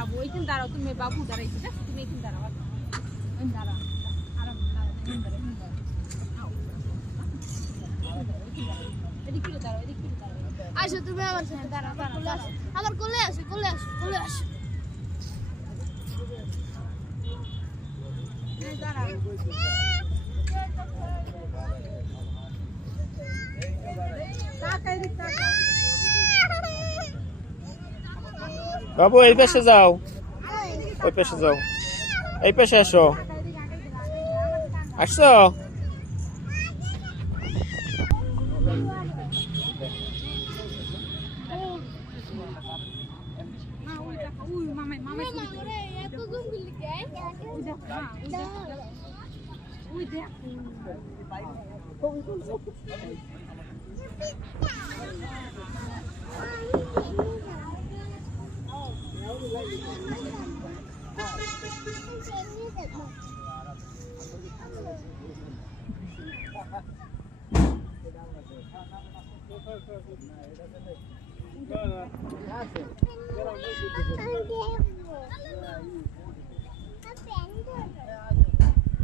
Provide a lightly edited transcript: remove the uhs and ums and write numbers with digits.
বাবু ওইখানে দাঁড়াও, তুমি বাবু দাঁড়াইছি, ঠিক আছে? তুমি এখানে দাঁড়াও, দাঁড়াও, আরাম এদিক ফিরে দাঁড়াও, এদিক ফিরে দাঁড়াও। আসো তুমি আমার সাথে দাঁড়াও, আমার কোলে আসো, কোলে আসো, কোলে আসো। বাবু এই পাশে যাও, ওই পাশে যাও, এই পাশে আসো। আসছো?